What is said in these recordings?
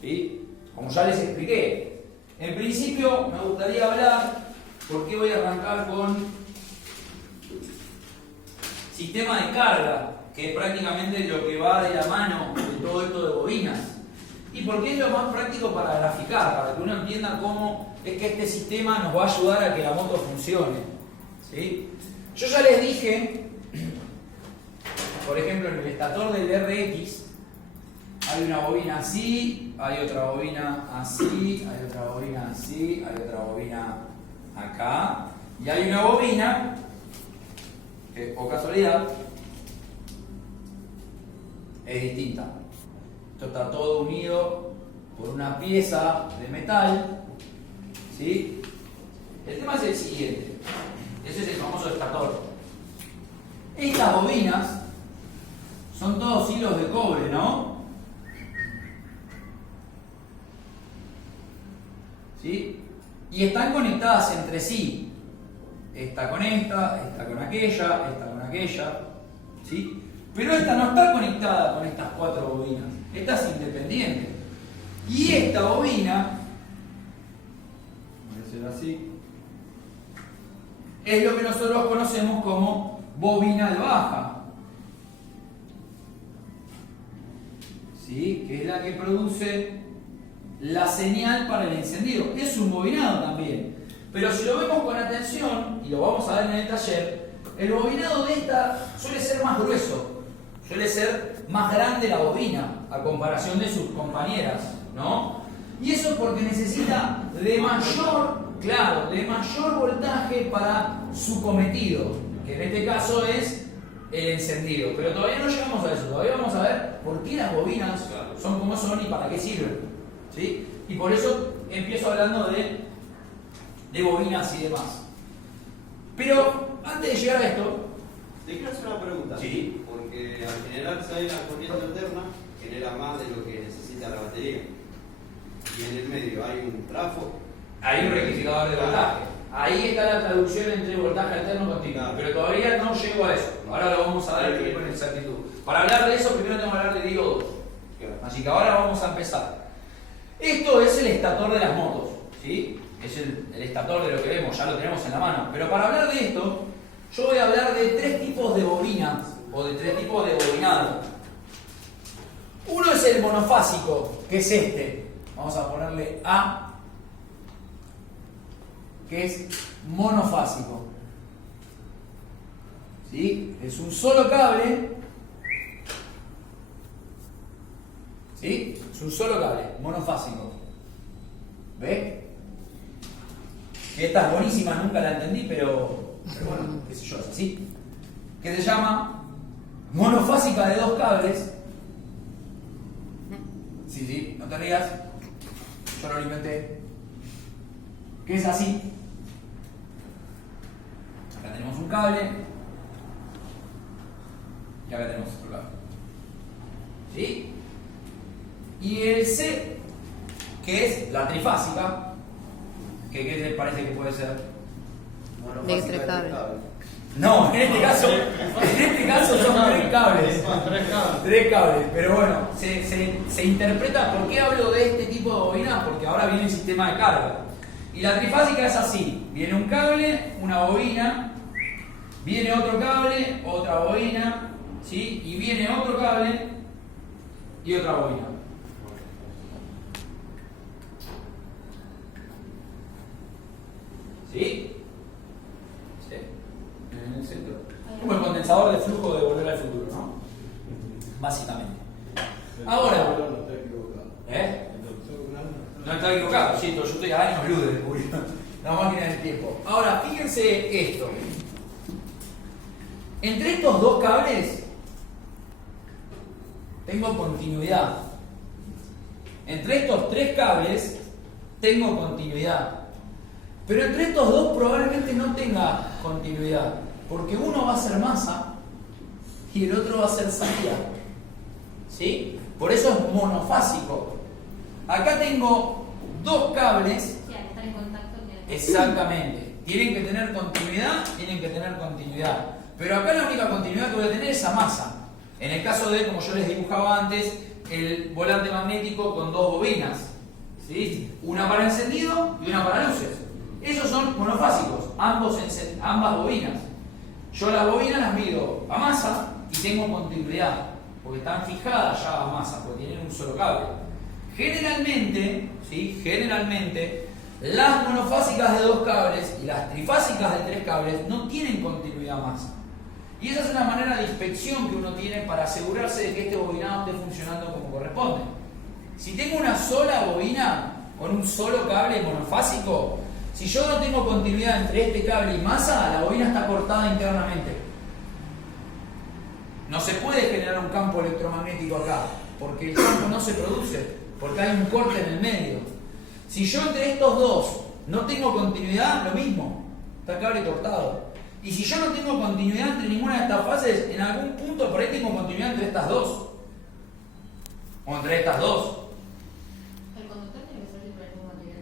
¿sí? Como ya les expliqué. En principio me gustaría hablar, porque voy a arrancar con sistema de carga, que es prácticamente lo que va de la mano de todo esto de bobinas. Y porque es lo más práctico para graficar, para que uno entienda cómo es que este sistema nos va a ayudar a que la moto funcione, ¿sí? Yo ya les dije, por ejemplo, en el estator del RX hay una bobina así, hay otra bobina así, hay otra bobina así, hay otra bobina acá, y hay una bobina que, o casualidad, es distinta. Esto está todo unido por una pieza de metal, ¿sí? El tema es el siguiente. Ese es el famoso estator. Estas bobinas son todos hilos de cobre, ¿no? ¿Sí? Y están conectadas entre sí. Esta con esta, esta con aquella, esta con aquella, ¿sí? Pero esta no está conectada con estas cuatro bobinas. Esta es independiente. Y esta bobina, voy a hacer así, es lo que nosotros conocemos como bobina de baja, ¿sí? Que es la que produce la señal para el encendido. Es un bobinado también. Pero si lo vemos con atención, y lo vamos a ver en el taller, el bobinado de esta suele ser más grueso. Suele ser más grande la bobina a comparación de sus compañeras, ¿no? Y eso es porque necesita de mayor, claro, de mayor voltaje para su cometido, que en este caso es el encendido. Pero todavía no llegamos a eso, todavía vamos a ver por qué las bobinas son como son y para qué sirven, ¿sí? Y por eso empiezo hablando de bobinas y demás. Pero antes de llegar a esto, te quiero hacer una pregunta. Sí. Porque al generarse ahí la corriente alterna, genera más de lo que necesita la batería. Y en el medio hay un trafo. hay un rectificador de voltaje. Ahí está la traducción entre voltaje alterno y continuo. Pero todavía no llego a eso. Ahora lo vamos a dar con exactitud. Para hablar de eso, primero tengo que hablar de diodos. Así que ahora vamos a empezar. Esto es el estator de las motos, ¿sí? Es el estator de lo que vemos, ya lo tenemos en la mano. Pero para hablar de esto, yo voy a hablar de tres tipos de bobinas, o de tres tipos de bobinado. Uno es el monofásico, que es este. Vamos a ponerle A, que es monofásico. ¿Sí? Es un solo cable. ¿Sí? Es un solo cable, monofásico. ¿Ves? Esta es buenísima, nunca la entendí, pero bueno, qué sé yo, es así. Que se llama monofásica de dos cables. Sí, no te rías. Yo no lo inventé. Que es así. Acá tenemos un cable. Y acá tenemos otro cable. ¿Sí? Y el C, que es la trifásica, que ¿qué te parece que puede ser? De tres cables. No, en este caso son tres cables. Tres cables, pero bueno, se interpreta. ¿Por qué hablo de este tipo de bobina? Porque ahora viene el sistema de carga. Y la trifásica es así: viene un cable, una bobina, viene otro cable, otra bobina, ¿sí? Y viene otro cable y otra bobina. ¿Sí? Sí. En el centro. Como el condensador de flujo de Volver al Futuro, ¿no? Básicamente. Ahora. ¿Eh? No está equivocado, sí, yo estoy a años luz de descubrir la máquina del tiempo. Ahora, fíjense esto. Entre estos dos cables tengo continuidad. Entre estos tres cables tengo continuidad. Pero entre estos dos probablemente no tenga continuidad, porque uno va a ser masa y el otro va a ser salida. ¿Sí? Por eso es monofásico. Acá tengo dos cables. Sí, al estar en contacto. Exactamente. Tienen que tener continuidad, tienen que tener continuidad. Pero acá la única continuidad que voy a tener es a masa. En el caso de, como yo les dibujaba antes, el volante magnético con dos bobinas, ¿sí? Una para encendido y una para luces. Esos son monofásicos, ambas bobinas. Yo las bobinas las mido a masa y tengo continuidad, porque están fijadas ya a masa, porque tienen un solo cable. Generalmente, ¿sí? Generalmente, las monofásicas de 2 cables y las trifásicas de 3 cables no tienen continuidad a masa. Y esa es una manera de inspección que uno tiene para asegurarse de que este bobinado esté funcionando como corresponde. Si tengo una sola bobina con un solo cable monofásico, si yo no tengo continuidad entre este cable y masa, la bobina está cortada internamente. No se puede generar un campo electromagnético acá, porque el campo no se produce, porque hay un corte en el medio. Si yo entre estos dos no tengo continuidad, lo mismo, está el cable cortado. Y si yo no tengo continuidad entre ninguna de estas fases, en algún punto por ahí tengo continuidad entre estas dos. O entre estas dos. ¿El conductor tiene que ser del mismo material?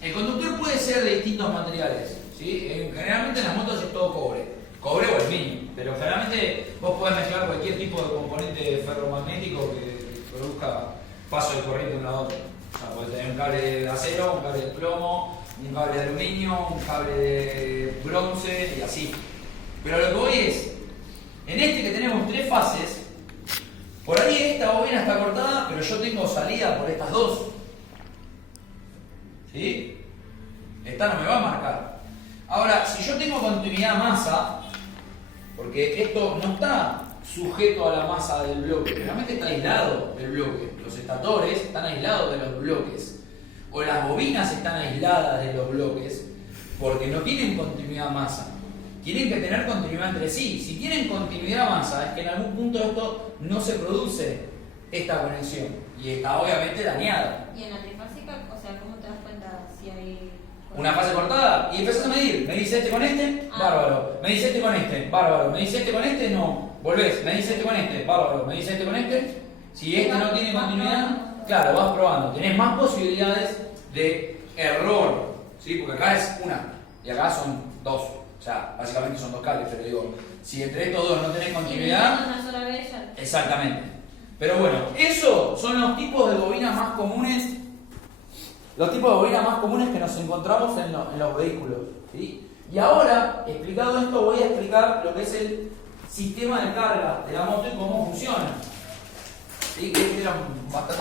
El conductor puede ser de distintos materiales, ¿sí? Generalmente en las motos es todo cobre o aluminio, pero generalmente vos podés mencionar cualquier tipo de componente ferromagnético que produzca paso de corriente de un lado a otro. O sea, podés tener un cable de acero, un cable de plomo, un cable de aluminio, un cable de bronce y así. Pero lo que voy es, en este que tenemos 3 fases, por ahí esta bobina está cortada, pero yo tengo salida por estas dos. ¿Sí? Esta no me va a marcar. Ahora, si yo tengo continuidad masa, porque esto no está sujeto a la masa del bloque, realmente está aislado del bloque. Los estatores están aislados de los bloques, o las bobinas están aisladas de los bloques, porque no tienen continuidad masa. Tienen que tener continuidad entre sí. Si tienen continuidad masa, es que en algún punto esto no se produce esta conexión y está obviamente dañada. Y en la trifásica, o sea, ¿cómo te das cuenta si hay Una fase cortada y empezás a medir. Me dice este con este, bárbaro. Me dice este con este, bárbaro. Me dice este con este, no. Volvés, me dice este con este, bárbaro. Me dice este con este. Si este no tiene continuidad, claro, vas probando. Tenés más posibilidades de error, ¿sí? Porque acá es una y acá son 2. O sea, básicamente son 2 cables, pero digo, si entre estos dos no tenés continuidad. Una sola vez ya. Exactamente. Pero bueno, esos son los tipos de bobinas más comunes. Los tipos de bobinas más comunes que nos encontramos en los vehículos, ¿sí? Y ahora, explicado esto, voy a explicar lo que es el sistema de carga de la moto y cómo funciona, ¿sí? Que era bastante